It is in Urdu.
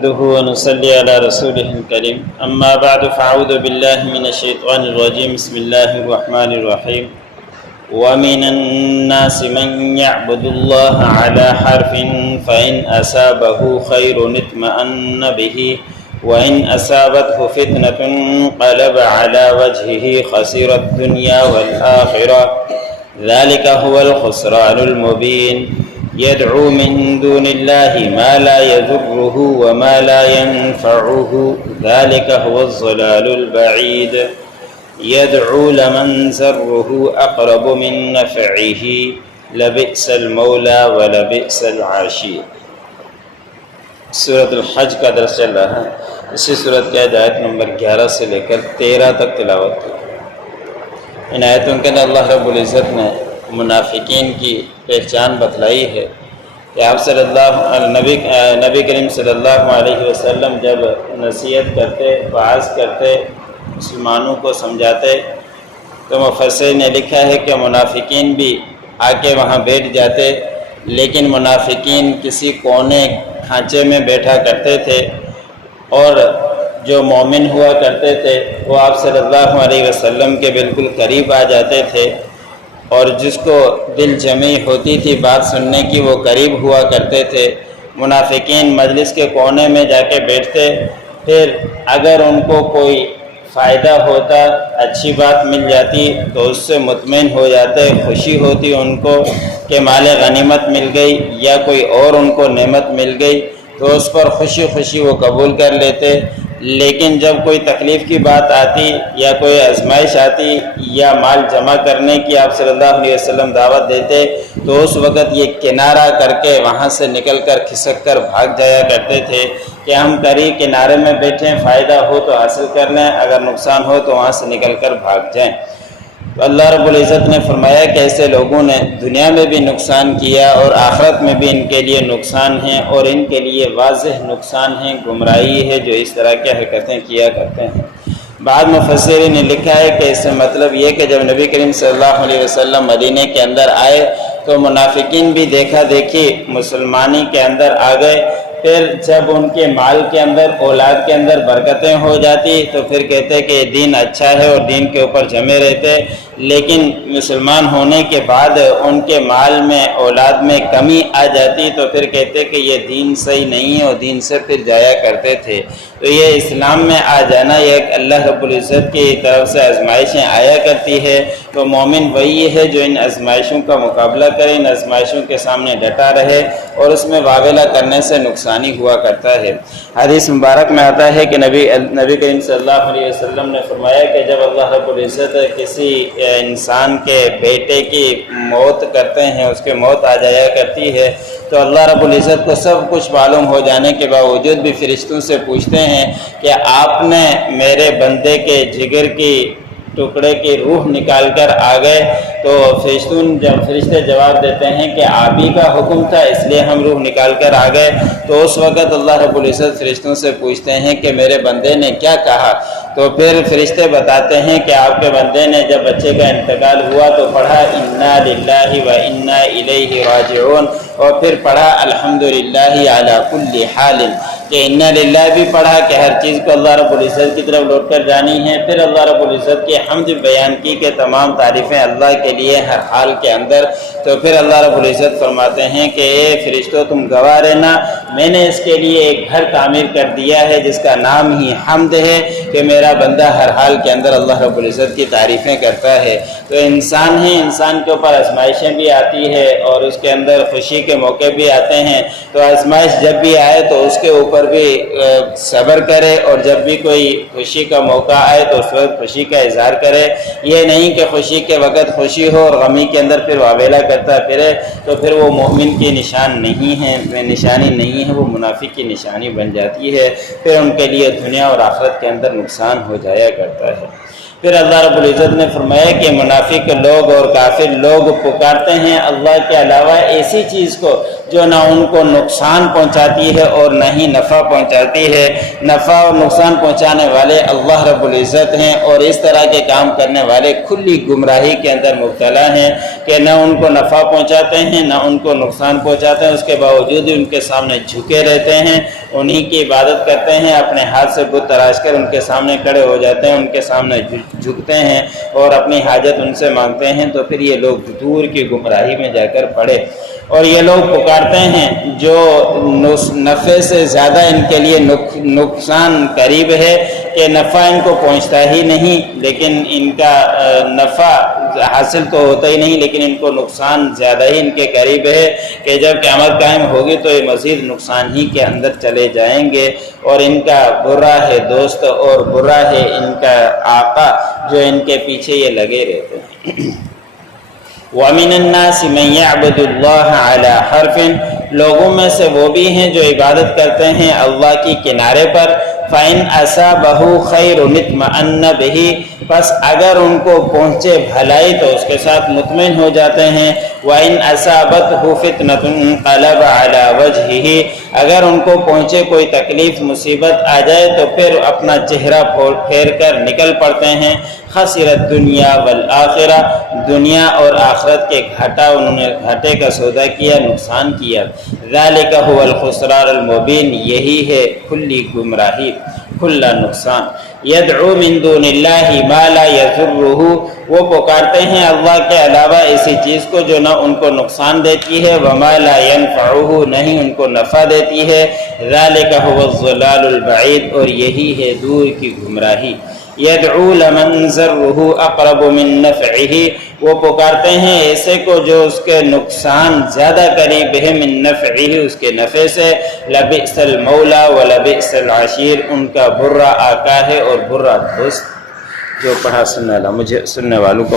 نحمده ونصلي على رسوله الكريم أما بعد فأعوذ بالله من الشيطان الرجيم بسم الله الرحمن الرحيم ومن الناس من يعبد الله على حرف فإن أصابه خير اطمأن به وإن أصابته فتنة انقلب على وجهه خسر الدنيا والآخرة ذلك هو الخسران المبين يدعو من دون الله ما لا يضره وما لا ينفعه ذلك هو الضلال البعيد يدعو لمن ضره أقرب من نفعه لبئس المولى ولبئس العشير۔ سورۃ الحج کا درس چل رہا ہے۔ اسی سورت کی آیت نمبر 11 سے لے کر 13 تک تلاوت کی۔ ان آیتوں کے اندر اللہ رب العزت نے منافقین کی پہچان بتلائی ہے کہ آپ نبی کریم صلی اللہ علیہ وسلم جب نصیحت کرتے، وعظ کرتے، مسلمانوں کو سمجھاتے تو مفسر نے لکھا ہے کہ منافقین بھی آ کے وہاں بیٹھ جاتے، لیکن منافقین کسی کونے کھانچے میں بیٹھا کرتے تھے، اور جو مومن ہوا کرتے تھے وہ آپ صلی اللہ علیہ وسلم کے بالکل قریب آ جاتے تھے، اور جس کو دل جمعی ہوتی تھی بات سننے کی وہ قریب ہوا کرتے تھے۔ منافقین مجلس کے کونے میں جا کے بیٹھتے، پھر اگر ان کو کوئی فائدہ ہوتا، اچھی بات مل جاتی تو اس سے مطمئن ہو جاتے، خوشی ہوتی ان کو کہ مال غنیمت مل گئی یا کوئی اور ان کو نعمت مل گئی تو اس پر خوشی خوشی وہ قبول کر لیتے۔ لیکن جب کوئی تکلیف کی بات آتی یا کوئی آزمائش آتی یا مال جمع کرنے کی آپ صلی اللہ علیہ وسلم دعوت دیتے تو اس وقت یہ کنارہ کر کے وہاں سے نکل کر کھسک کر بھاگ جایا کرتے تھے کہ ہم قریب کنارے میں بیٹھیں، فائدہ ہو تو حاصل کر لیں، اگر نقصان ہو تو وہاں سے نکل کر بھاگ جائیں۔ تو اللہ رب العزت نے فرمایا کہ ایسے لوگوں نے دنیا میں بھی نقصان کیا اور آخرت میں بھی ان کے لیے نقصان ہے، اور ان کے لیے واضح نقصان ہے، گمراہی ہے جو اس طرح کی حرکتیں کیا کرتے ہیں۔ بعض مفسرین نے لکھا ہے کہ اس سے مطلب یہ کہ جب نبی کریم صلی اللہ علیہ وسلم مدینے کے اندر آئے تو منافقین بھی دیکھا دیکھی مسلمانی کے اندر آ گئے، پھر جب ان کے مال کے اندر، اولاد کے اندر برکتیں ہو جاتی تو پھر کہتے کہ یہ دین اچھا ہے اور دین کے اوپر جمے رہتے، لیکن مسلمان ہونے کے بعد ان کے مال میں، اولاد میں کمی آ جاتی تو پھر کہتے کہ یہ دین صحیح نہیں ہے اور دین سے پھر جایا کرتے تھے۔ تو یہ اسلام میں آ جانا یہ ایک اللہ رب العزت کی طرف سے آزمائشیں آیا کرتی ہے، تو مومن وہی ہے جو ان آزمائشوں کا مقابلہ کرے، ان آزمائشوں کے سامنے ڈٹا رہے اور اس میں واویلا کرنے سے نقصان ہی ہوا کرتا ہے۔ حدیث مبارک میں آتا ہے کہ نبی کریم صلی اللہ علیہ وسلم نے فرمایا کہ جب اللہ رب العزت کسی انسان کے بیٹے کی موت کرتے ہیں، اس کے موت آ جایا کرتی ہے تو اللہ رب العزت کو سب کچھ معلوم ہو جانے کے باوجود بھی فرشتوں سے پوچھتے ہیں کہ آپ نے میرے بندے کے جگر کی ٹکڑے کی روح نکال کر آ گئے، تو فرشتے جواب دیتے ہیں کہ آپ ہی کا حکم تھا اس لیے ہم روح نکال کر آ گئے۔ تو اس وقت اللہ رب العزت فرشتوں سے پوچھتے ہیں کہ میرے بندے نے کیا کہا؟ تو پھر فرشتے بتاتے ہیں کہ آپ کے بندے نے جب بچے کا انتقال ہوا تو پڑھا انا للہ و انا الیہ راجعون، اور پھر پڑھا الحمدللہ علی کل حال، کہ انا للہ بھی پڑھا کہ ہر چیز کو اللہ رب العزت کی طرف لوٹ کر جانی ہے، پھر اللہ رب العزت کی حمد بیان کی کہ تمام تعریفیں اللہ کے لیے ہر حال کے اندر۔ تو پھر اللہ رب العزت فرماتے ہیں کہ اے فرشتوں تم گواہ رہنا، میں نے اس کے لیے ایک گھر تعمیر کر دیا ہے جس کا نام ہی حمد ہے، کہ میرا بندہ ہر حال کے اندر اللہ رب العزت کی تعریفیں کرتا ہے۔ تو انسان ہے، انسان کے اوپر آزمائشیں بھی آتی ہے اور اس کے اندر خوشی کے موقع بھی آتے ہیں، تو آزمائش جب بھی آئے تو اس کے اوپر بھی صبر کرے، اور جب بھی کوئی خوشی کا موقع آئے تو اس وقت خوشی کا اظہار کرے۔ یہ نہیں کہ خوشی کے وقت خوشی ہو اور غمی کے اندر پھر واویلا کرتا پھرے، تو پھر وہ مومن کی نشانی نہیں ہے، وہ منافق کی نشانی بن جاتی ہے، پھر ان کے لیے دنیا اور آخرت کے اندر نقصان ہو جایا کرتا ہے۔ پھر اللہ رب العزت نے فرمایا کہ منافق لوگ اور کافر لوگ پکارتے ہیں اللہ کے علاوہ ایسی چیز کو جو نہ ان کو نقصان پہنچاتی ہے اور نہ ہی نفع پہنچاتی ہے۔ نفع اور نقصان پہنچانے والے اللہ رب العزت ہیں، اور اس طرح کے کام کرنے والے کھلی گمراہی کے اندر مبتلا ہیں کہ نہ ان کو نفع پہنچاتے ہیں نہ ان کو نقصان پہنچاتے ہیں، اس کے باوجود ان کے سامنے جھکے رہتے ہیں، انہی کی عبادت کرتے ہیں، اپنے ہاتھ سے بت تراش کر ان کے سامنے کھڑے ہو جاتے ہیں، ان کے سامنے جھکتے ہیں اور اپنی حاجت ان سے مانگتے ہیں۔ تو پھر یہ لوگ دور کی گمراہی میں جا کر پڑے، اور یہ لوگ پکارتے ہیں جو نفع سے زیادہ ان کے لیے نقصان قریب ہے، کہ نفع ان کو پہنچتا ہی نہیں، لیکن ان کا نفع حاصل تو ہوتا ہی نہیں، لیکن ان کو نقصان زیادہ ہی ان کے قریب ہے کہ جب قیامت قائم ہوگی تو یہ مزید نقصان ہی کے اندر چلے جائیں گے، اور ان کا برا ہے دوست اور برا ہے ان کا آقا جو ان کے پیچھے یہ لگے رہتے ہیں۔ وَمِنَ النَّاسِ مَن يَعْبُدُ اللَّهَ عَلَى حَرْفٍ، لوگوں میں سے وہ بھی ہیں جو عبادت کرتے ہیں اللہ کی کنارے پر۔ فَإِنْ أَصَابَهُ خَيْرٌ اطْمَأَنَّ بِهِ، پس اگر ان کو پہنچے بھلائی تو اس کے ساتھ مطمئن ہو جاتے ہیں۔ وَإِنْ أَصَابَتْهُ فِتْنَةٌ انقلب عَلَى وَجْهِهِ، اگر ان کو پہنچے کوئی تکلیف مصیبت آ جائے تو پھر اپنا چہرہ پھیر کر نکل پڑتے ہیں۔ خسرت دنیا والآخرہ، دنیا اور آخرت کے گھاٹے کا سودا کیا، نقصان کیا۔ ذالک هو الخسران المبین، یہی ہے کھلی گمراہی، کھلا نقصان۔ یدعو من دون اللہ ما لا یضرہ، وہ پکارتے ہیں اللہ کے علاوہ ایسی چیز کو جو نہ ان کو نقصان دیتی ہے، وما لا ینفعہ، نہیں ان کو نفع دیتی ہے۔ ذالک هو الضلال البعید، اور یہی ہے دور کی گمراہی۔ یدعو لمن ضرہ اقرب من نفعہ، وہ پکارتے ہیں ایسے کو جو اس کے نقصان زیادہ قریب ہے، من نفعہ، اس کے نفع سے۔ لبئس المولا ولبئس العشیر، ان کا برا آقا ہے اور برا دوست۔ جو پڑھا سننے والا مجھے سننے والوں کو